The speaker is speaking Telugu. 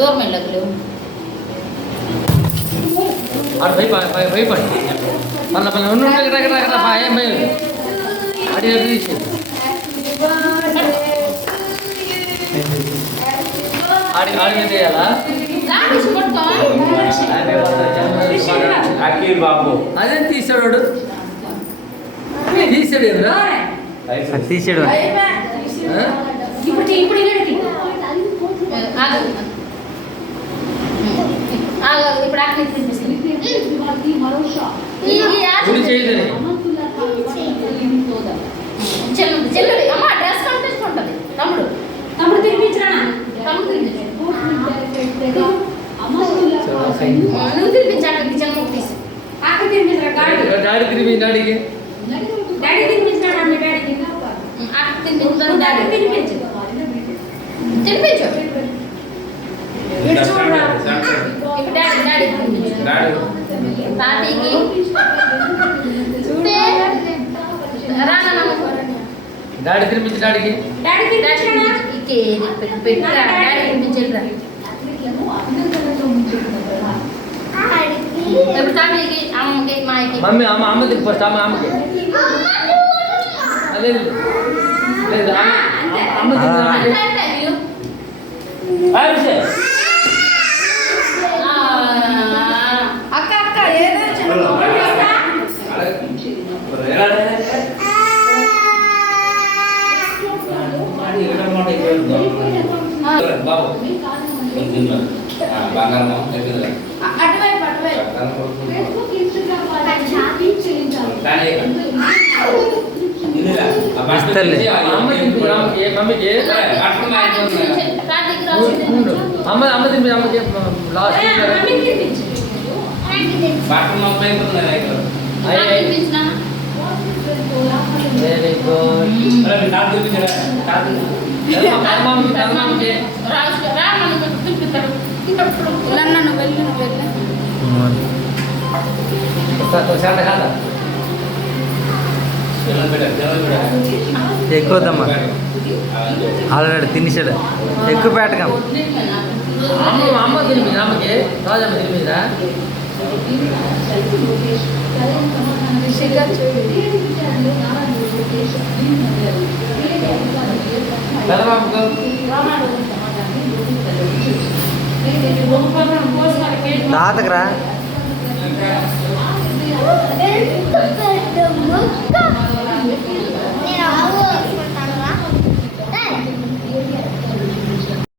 దూరం వెళ్ళగలేవు భయపడి మళ్ళీ ఉండు ఏం భయం అడిగి తీసి ఆడి చేయాలా బాబు అదే తీసాడు తీసాడు ఏమరా తీసాడు ఇప్పుడు ఇప్పుడు అక్కడ తినిపిస్తుంది చెల్లుడి అమ్మ డ్రెస్ కనిపిస్తుంటది తమ్ముడు తమ్ముడు తినిపించరా తమ్ముడు నువ్వు తినిపించాడు చెల్లు తీసి అక్క తినిపించరా డాడీ తిరిగి డాడీకి డాడీ తినిపించాడు మీ డాడీకి అక్క తినిపించాడు డాడీ తినిపించు తినిపించు ఇప్పుడు డాడీ డాడీ తినిపించు తాతీకి డాడీ తినిపించు డాడీకి డాడీ పెట్టిరా డాడీ తినిపించరా ఇప్పుడు తాతీకి అమ్మకి మాయకి మమ్మీ అమ్మ తిని ఫస్ట్ అమ్మకి అదే లేదు అమ్మ అక్క అక్క ఏదో అటువైపు అమ్మ తినిపించి అమ్మకి లాస్ట్ వెరీ గుడ్ ఎక్కువద్దమ్మా ఆల్రెడీ తినేసాడు ఎక్కువ పెట్టకం అమ్మ తినిపించి అమ్మకి రాజమ్మ తినిపించరా తాతకరా